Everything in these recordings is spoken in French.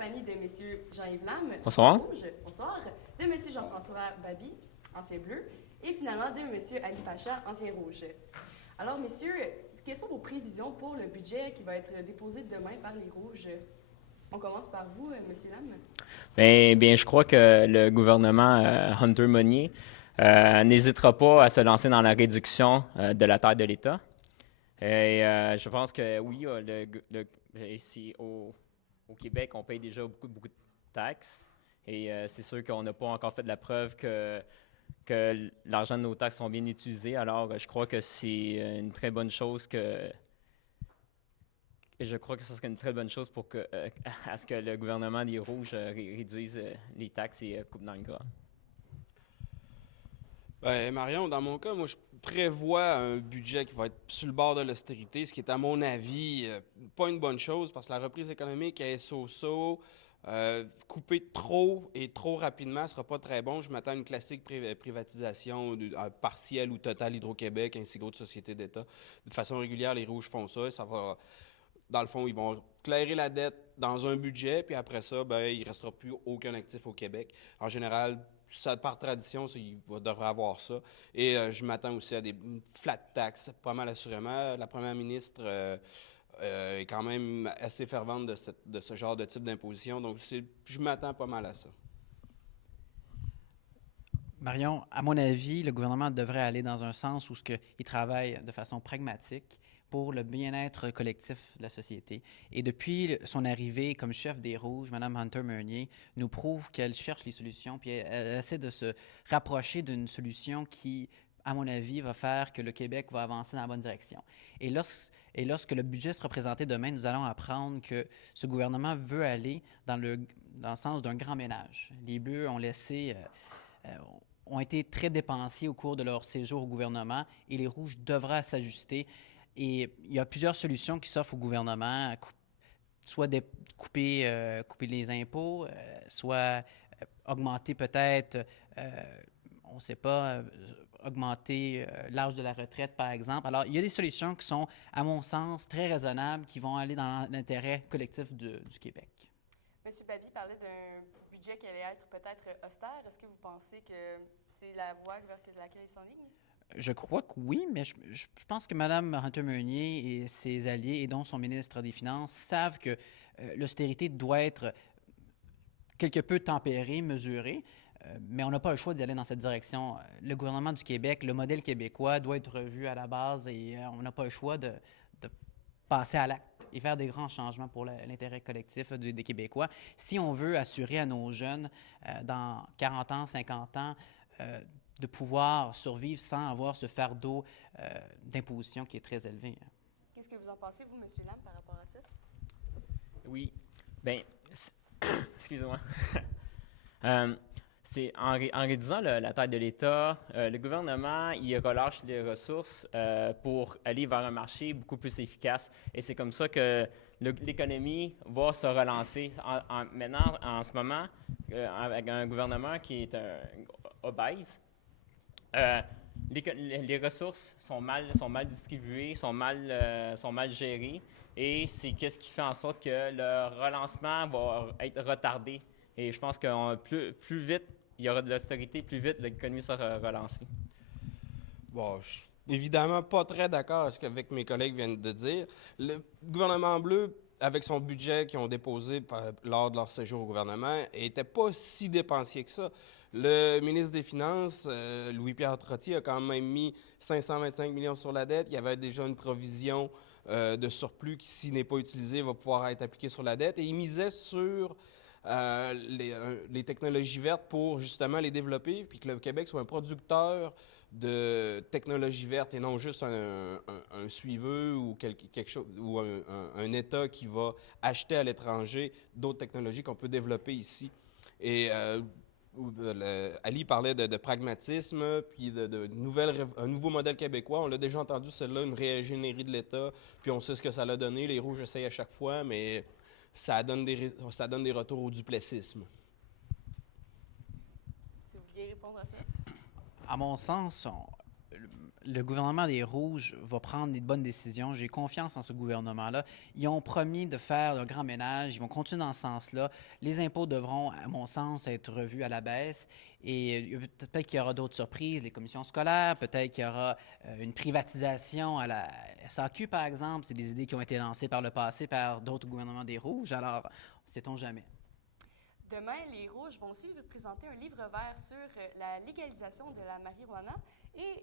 compagnie de M. Jean-Yves Lam, Bonsoir. rouge, bonsoir, de M. Jean-François Babi, ancien bleu, et finalement de M. Ali Pacha, ancien rouge. Alors, messieurs, quelles sont vos prévisions pour le budget qui va être déposé demain par les rouges? On commence par vous, M. Lam. Bien, je crois que le gouvernement Hunter Monnier n'hésitera pas à se lancer dans la réduction de la taille de l'État. Et je pense que oui, ici au Québec, on paye déjà beaucoup de taxes. Et c'est sûr qu'on n'a pas encore fait de la preuve que l'argent de nos taxes sont bien utilisés. Alors, je crois que c'est une très bonne chose je crois que ce serait une très bonne chose pour à ce que le gouvernement des Rouges réduise les taxes et coupe dans le gras. Ben, Marion, dans mon cas, moi, je prévois un budget qui va être sur le bord de l'austérité, ce qui est, à mon avis, pas une bonne chose parce que la reprise économique est so-so. Couper trop et trop rapidement ne sera pas très bon. Je m'attends à une classique privatisation partielle ou totale Hydro-Québec ainsi que d'autres sociétés d'État. De façon régulière, les Rouges font ça. Ça va, dans le fond, ils vont clairer la dette dans un budget, puis après ça, ben, il ne restera plus aucun actif au Québec. En général, ça, par tradition, devrait avoir ça. Et je m'attends aussi à des flat tax, pas mal assurément. La première ministre est quand même assez fervente de ce genre de type d'imposition, donc je m'attends pas mal à ça. Marion, à mon avis, le gouvernement devrait aller dans un sens où il travaille de façon pragmatique pour le bien-être collectif de la société. Et depuis son arrivée comme chef des Rouges, Mme Hunter Meunier nous prouve qu'elle cherche les solutions, puis elle essaie de se rapprocher d'une solution qui, à mon avis, va faire que le Québec va avancer dans la bonne direction. Et lorsque le budget sera présenté demain, nous allons apprendre que ce gouvernement veut aller dans le sens d'un grand ménage. Les Bleus ont été très dépensiers au cours de leur séjour au gouvernement et les Rouges devraient s'ajuster. Et il y a plusieurs solutions qui s'offrent au gouvernement, soit couper les impôts, soit augmenter peut-être, on ne sait pas, augmenter l'âge de la retraite, par exemple. Alors, il y a des solutions qui sont, à mon sens, très raisonnables, qui vont aller dans l'intérêt collectif du Québec. M. Babi parlait d'un budget qui allait être peut-être austère. Est-ce que vous pensez que c'est la voie vers laquelle il s'enligne? Je crois que oui, mais je pense que Mme Hunter Meunier et ses alliés, et dont son ministre des Finances, savent que l'austérité doit être quelque peu tempérée, mesurée, mais on n'a pas le choix d'y aller dans cette direction. Le gouvernement du Québec, le modèle québécois doit être revu à la base et on n'a pas le choix de passer à l'acte et faire des grands changements pour l'intérêt collectif des Québécois. Si on veut assurer à nos jeunes, dans 40 ans, 50 ans, de pouvoir survivre sans avoir ce fardeau d'imposition qui est très élevé. Qu'est-ce que vous en pensez, vous, M. Lam, par rapport à ça? Oui. Bien, excusez-moi. C'est en réduisant la taille de l'État, le gouvernement il relâche les ressources pour aller vers un marché beaucoup plus efficace. Et c'est comme ça que l'économie va se relancer. Maintenant, en ce moment, avec un gouvernement qui est obèse, les ressources sont mal distribuées, sont mal gérées. Et c'est ce qui fait en sorte que le relancement va être retardé. Et je pense que plus vite il y aura de l'austérité, plus vite l'économie sera relancée. Bon, je suis évidemment pas très d'accord avec ce qu'avec mes collègues viennent de dire. Le gouvernement bleu, avec son budget qu'ils ont déposé lors de leur séjour au gouvernement, n'était pas si dépensier que ça. Le ministre des Finances, Louis-Pierre Trottier, a quand même mis 525 millions sur la dette. Il y avait déjà une provision de surplus qui, s'il n'est pas utilisé, va pouvoir être appliquée sur la dette. Et il misait sur les technologies vertes pour justement les développer, puis que le Québec soit un producteur de technologies vertes et non juste un suiveux ou quelque chose ou un État qui va acheter à l'étranger d'autres technologies qu'on peut développer ici. Et Ali parlait de pragmatisme, puis un nouveau modèle québécois. On l'a déjà entendu, celle-là, une réingénierie de l'État, puis on sait ce que ça l'a donné. Les Rouges essayent à chaque fois, mais ça donne des retours au duplessisme. Si vous vouliez répondre à ça. À mon sens, le gouvernement des Rouges va prendre des bonnes décisions. J'ai confiance en ce gouvernement-là. Ils ont promis de faire un grand ménage. Ils vont continuer dans ce sens-là. Les impôts devront, à mon sens, être revus à la baisse. Et peut-être qu'il y aura d'autres surprises, les commissions scolaires, peut-être qu'il y aura une privatisation à la SAQ, par exemple. C'est des idées qui ont été lancées par le passé par d'autres gouvernements des Rouges. Alors, sait-on jamais. Demain, les Rouges vont aussi présenter un livre vert sur la légalisation de la marijuana et,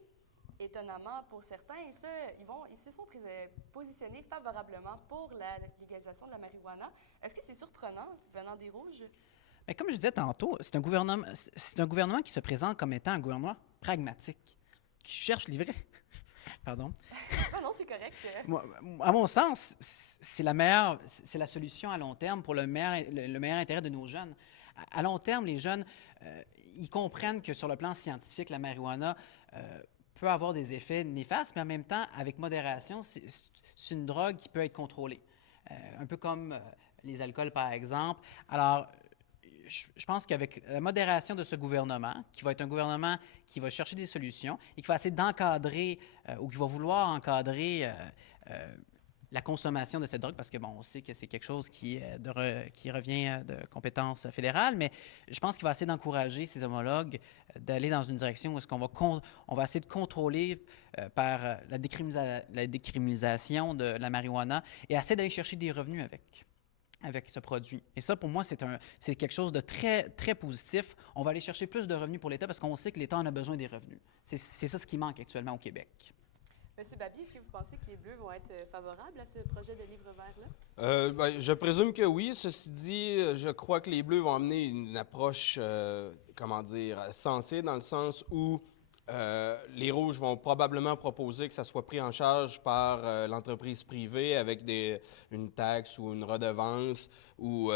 étonnamment pour certains, ils se sont positionnés favorablement pour la légalisation de la marijuana. Est-ce que c'est surprenant venant des Rouges? Mais comme je disais tantôt, c'est un gouvernement qui se présente comme étant un gouvernement pragmatique, qui cherche les vrais. Pardon. Non, c'est correct. Moi, à mon sens, c'est la solution à long terme pour le meilleur intérêt de nos jeunes. À long terme, les jeunes, ils comprennent que sur le plan scientifique, la marijuana peut avoir des effets néfastes, mais en même temps, avec modération, c'est une drogue qui peut être contrôlée. Un peu comme les alcools, par exemple. Alors, je pense qu'avec la modération de ce gouvernement, qui va être un gouvernement qui va chercher des solutions et qui va essayer d'encadrer ou qui va vouloir encadrer la consommation de cette drogue, parce que, bon, on sait que c'est quelque chose qui revient de compétences fédérales, mais je pense qu'il va essayer d'encourager ses homologues d'aller dans une direction où est-ce on va essayer de contrôler par la décriminalisation de la marijuana et essayer d'aller chercher des revenus avec ce produit. Et ça, pour moi, c'est quelque chose de très, très positif. On va aller chercher plus de revenus pour l'État parce qu'on sait que l'État en a besoin des revenus. C'est ça ce qui manque actuellement au Québec. Monsieur Babi, est-ce que vous pensez que les Bleus vont être favorables à ce projet de livre vert-là? Je présume que oui. Ceci dit, je crois que les Bleus vont amener une approche, sensée, dans le sens où les Rouges vont probablement proposer que ça soit pris en charge par l'entreprise privée avec une taxe ou une redevance ou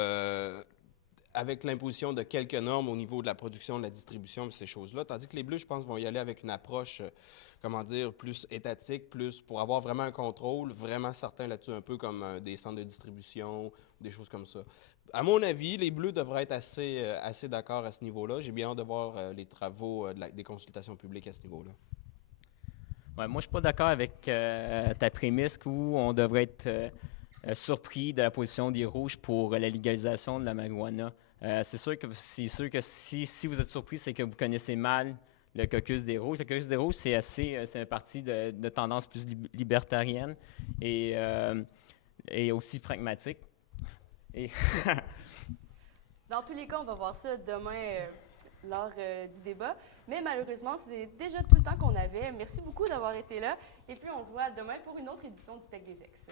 avec l'imposition de quelques normes au niveau de la production, de la distribution de ces choses-là. Tandis que les Bleus, je pense, vont y aller avec une approche, plus étatique, plus pour avoir vraiment un contrôle, vraiment certain là-dessus, un peu comme des centres de distribution, des choses comme ça. À mon avis, les Bleus devraient être assez d'accord à ce niveau-là. J'ai bien hâte de voir les travaux des consultations publiques à ce niveau-là. Ouais, moi, je ne suis pas d'accord avec ta prémisse où on devrait être surpris de la position des Rouges pour la légalisation de la marijuana. C'est sûr que si vous êtes surpris, c'est que vous connaissez mal le caucus des Rouges. Le caucus des Rouges, c'est un parti de tendance plus libertarienne et aussi pragmatique. Dans tous les cas, on va voir ça demain lors du débat. Mais malheureusement, c'est déjà tout le temps qu'on avait. Merci beaucoup d'avoir été là. Et puis, on se voit demain pour une autre édition du PEC des Ex.